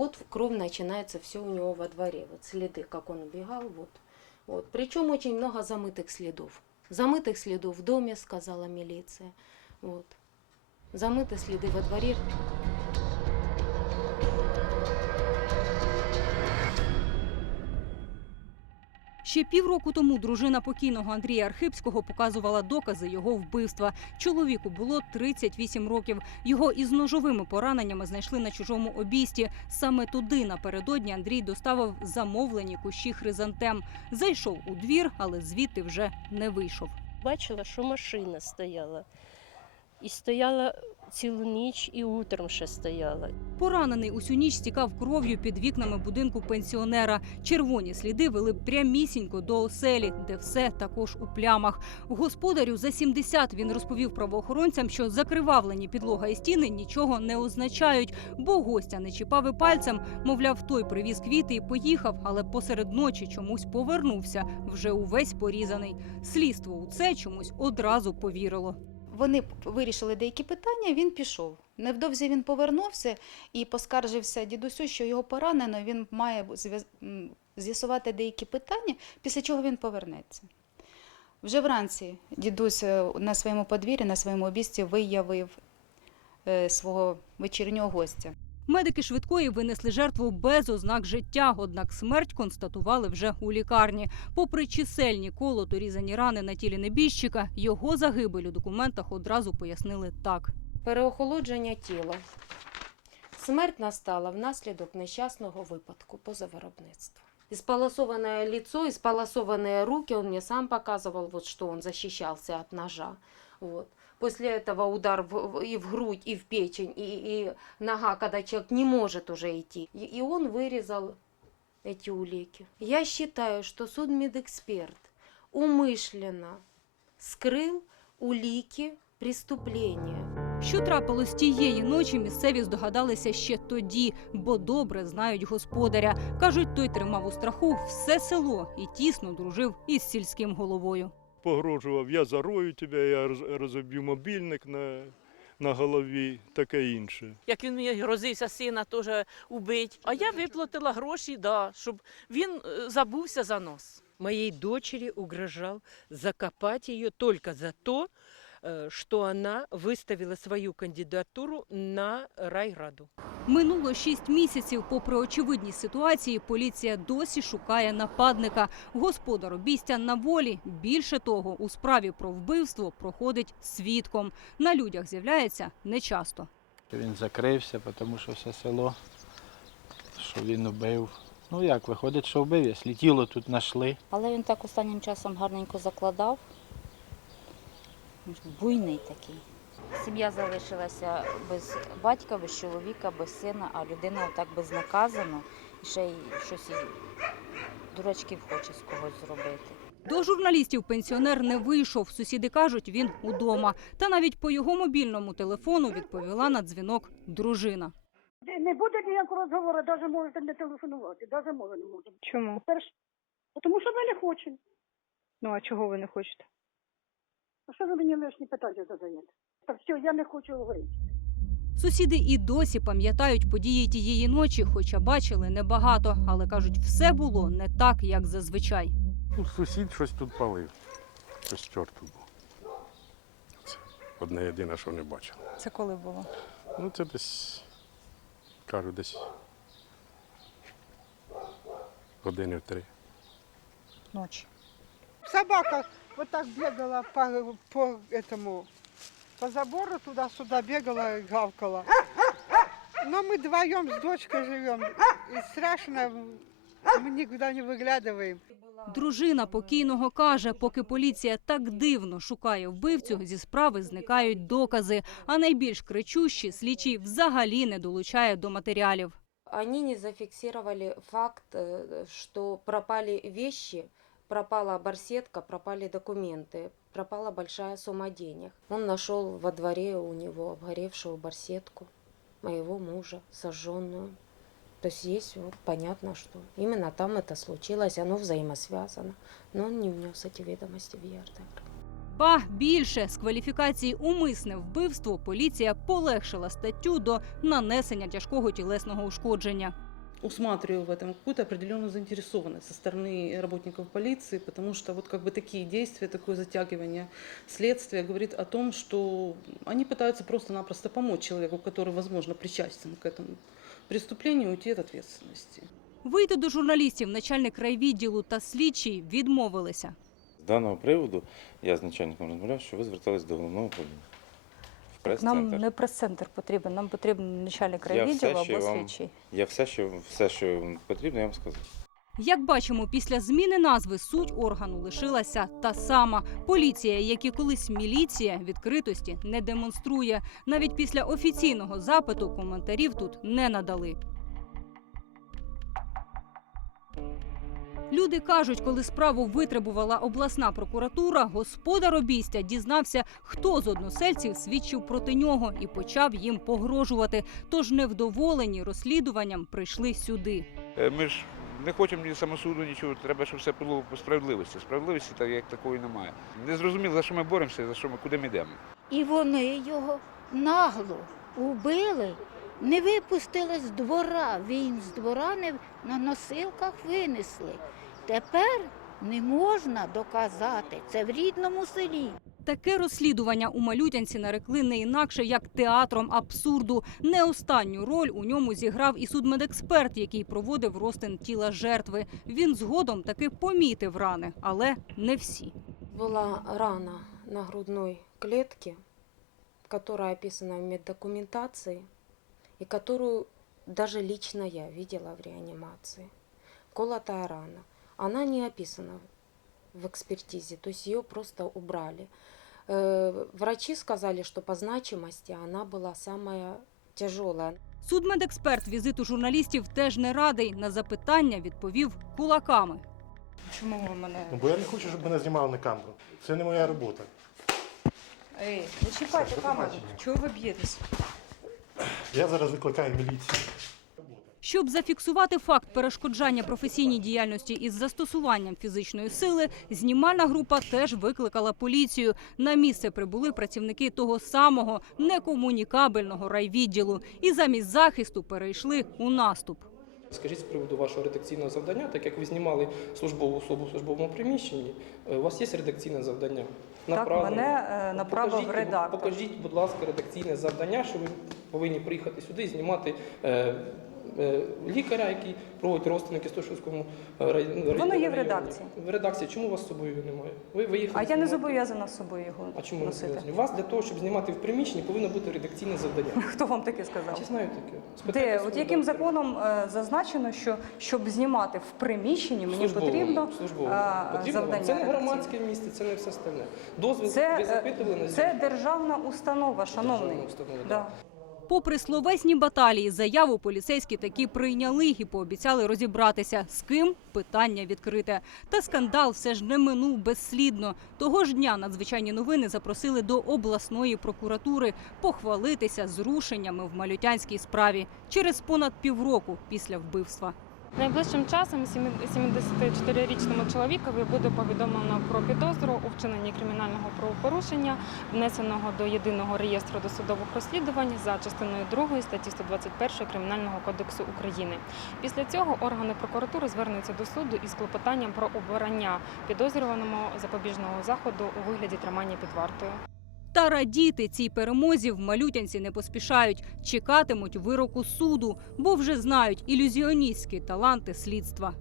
вот кровь начинается все у него во дворе. Вот следы, как он убегал, вот. вот. Причем очень много замытых следов. Замытых следов в доме, сказала милиция. Вот. Замыты следы во дворе. Ще півроку тому дружина покійного Андрія Архипського показувала докази його вбивства. Чоловіку було 38 років. Його із ножовими пораненнями знайшли на чужому обійсті. Саме туди напередодні Андрій доставив замовлені кущі хризантем. Зайшов у двір, але звідти вже не вийшов. Бачила, що машина стояла. І стояла цілу ніч, і утром ще стояла. Поранений усю ніч стікав кров'ю під вікнами будинку пенсіонера. Червоні сліди вели прямісінько до оселі, де все також у плямах. Господарю за 70 він розповів правоохоронцям, що закривавлені підлога і стіни нічого не означають, бо гостя не чіпав і пальцем. Мовляв, той привіз квіти і поїхав, але посеред ночі чомусь повернувся, вже увесь порізаний. Слідство у це чомусь одразу повірило. Вони вирішили деякі питання, він пішов. Невдовзі він повернувся і поскаржився дідусю, що його поранено, він має з'ясувати деякі питання, після чого він повернеться. Вже вранці дідусь е, на своєму подвір'ї, на своєму обісті виявив е, свого вечірнього гостя. Медики швидкої винесли жертву без ознак життя, однак смерть констатували вже у лікарні. Попри чисельні колото різані рани на тілі небіжчика, його загибель у документах одразу пояснили так. Переохолодження тіла. Смерть настала внаслідок нещасного випадку поза виробництва. Исполосованное лицо, исполосованные руки, он мне сам показывал, вот что он защищался от ножа. Вот. После этого удар в- в- и в грудь, и в печень, и, и нога, когда человек не может уже идти. И, и он вырезал эти улики. Я считаю, что судмедэксперт умышленно скрыл улики преступления. Що трапилось тієї ночі, місцеві здогадалися ще тоді, бо добре знають господаря. кажуть, той тримав у страху все село і тісно дружив із сільським головою. погрожував, я зарою тебе, я роз- розоб'ю мобільник на, на голові, таке інше. як він мені грозився сина теж убити. А я виплатила гроші, да, щоб він е, забувся за нас. Моей дочери угрожал закопать ее только за то, что она выставила свою кандидатуру на райраду. Минуло шість місяців. Попри очевидні ситуації, поліція досі шукає нападника. Господар обійстя на волі. Більше того, у справі про вбивство проходить свідком. На людях з'являється нечасто. Він закрився, тому що все село, що він вбив. Ну як, виходить, що вбив, якщо тіло тут знайшли. Але він так останнім часом гарненько закладав. Буйний такий. Сім'я залишилася без батька, без чоловіка, без сина, а людина отак безнаказано і ще й щось і дурачків хоче з когось зробити. До журналістів пенсіонер не вийшов. Сусіди кажуть, він удома. Та навіть по його мобільному телефону відповіла на дзвінок дружина. Не буде ніякого розговору, навіть можете не телефонувати, навіть мови не можемо. Чому? Тому що ми не хочемо. Ну а чого ви не хочете? А що ви мені лишні питання задаєте? Так все, я не хочу говорити. Сусіди і досі пам'ятають події тієї ночі, хоча бачили небагато, але кажуть, все було не так, як зазвичай. Ну, сусід щось тут палив. Щось чорту був. Це одне єдине, що не бачив. Це коли було? Ну, це десь, кажу, десь години в три. Ночі. Собака вот так бегала по, по этому, по забору туда-сюда бегала и гавкала. Но мы вдвоем с дочкой живем. И страшно, мы никуда не выглядываем. Дружина покійного каже, поки поліція так дивно шукає вбивцю, зі справи зникають докази. А найбільш кричущі слідчий взагалі не долучає до матеріалів. Они не зафиксировали факт, э, что пропали вещи, пропала барсетка, пропали документы, пропала большая сумма денег. Он нашел во дворе у него обгоревшую барсетку моего мужа, сожженную. То есть есть вот понятно, что именно там это случилось, оно взаимосвязано. Но он не внес эти ведомости в ЕРДР. Ба більше з кваліфікації умисне вбивство поліція полегшила статтю до нанесення тяжкого тілесного ушкодження. усматриваю в этом какую-то определенную заинтересованность со стороны работников полиции, потому что вот как бы такие действия, такое затягивание следствия говорит о том, что они пытаются просто-напросто помочь человеку, который, возможно, причастен к этому преступлению, уйти от ответственности. Вийти до журналістів начальник райвідділу та слідчий відмовилися. З даного приводу я з начальником розмовляв, що ви звертались до головного управління. В прес-центр. прес-центр потрібен, нам потрібен начальник Я все, що вам, я все, що, все, що вам потрібно, я вам сказав. Як бачимо, після зміни назви суть органу лишилася та сама. Поліція, як і колись міліція, відкритості не демонструє. Навіть після офіційного запиту коментарів тут не надали. Люди кажуть, коли справу витребувала обласна прокуратура, господар обійстя дізнався, хто з односельців свідчив проти нього і почав їм погрожувати. Тож невдоволені розслідуванням прийшли сюди. Е, Ми ж не хочемо ні самосуду, нічого. Треба, щоб все було по справедливості. Справедливості так як такої немає. Не зрозуміло, за що ми боремося, за що ми куди ми йдемо. І вони його нагло убили, не випустили з двора. Він з двора не на носилках винесли. Тепер не можна доказати. Це в рідному селі. Таке розслідування у Малютянці нарекли не інакше як театром абсурду. Не останню роль у ньому зіграв і судмедексперт, який проводив розтин тіла жертви. Він згодом таки помітив рани, але не всі. Была рана на грудной клетке, которая описана в меддокументации и которую даже лично я видела в реанимации. Колотая рана Она не описана в экспертизе, то есть ее просто убрали. Э, Врачи сказали, что по значимости она была самая тяжелая. Судмедексперт візиту журналістів теж не радий. На запитання відповів кулаками. Чому ви мене? Ну, бо я не хочу, щоб мене знімали на камеру. Це не моя робота. Ей, не чіпайте До камеру. побачення. Чого ви б'єтесь? Я зараз викликаю міліцію. Щоб зафіксувати факт перешкоджання професійній діяльності із застосуванням фізичної сили, знімальна група теж викликала поліцію. На місце прибули працівники того самого некомунікабельного райвідділу і замість захисту перейшли у наступ. Скажіть з приводу вашого редакційного завдання, так як ви знімали службову особу в службовому приміщенні, е, у вас є редакційне завдання? Направлення? е, Покажіть, Покажіть, будь ласка, редакційне завдання, що ви повинні приїхати сюди і знімати е, лікаря, який проводить розтин на Кістошівському е, Воно є в редакції. В редакції. Чому у вас з собою його немає? Ви виїхали. А я не зобов'язана з собою його А чому зобов'язані? У вас для того, щоб знімати в приміщенні, повинно бути редакційне завдання. Хто вам таке сказав? Чи знаю таке? Де? От яким законом е, зазначено, що щоб знімати в приміщенні, мені Службовому, потрібно службовому. а, Потрібно вам. завдання Це не громадське місце, це не все остальне. Дозвіл Це, ви е, запитували на Це державна установа, шановний. Державна установа, Да. Попри словесні баталії, заяву поліцейські таки прийняли і пообіцяли розібратися. З ким питання відкрите. Та скандал все ж не минув безслідно. Того ж дня надзвичайні новини запросили до обласної прокуратури похвалитися зрушеннями в малютянській справі через понад півроку після вбивства. Найближчим часом 74-річному чоловікові буде повідомлено про підозру у вчиненні кримінального правопорушення, внесеного до єдиного реєстру досудових розслідувань за частиною 2 статті 121 Кримінального кодексу України. Після цього органи прокуратури звернуться до суду із клопотанням про обрання підозрюваному запобіжного заходу у вигляді тримання під вартою. Та радіти цій перемозі в малютянці не поспішають, чекатимуть вироку суду, бо вже знають ілюзіоністські таланти слідства.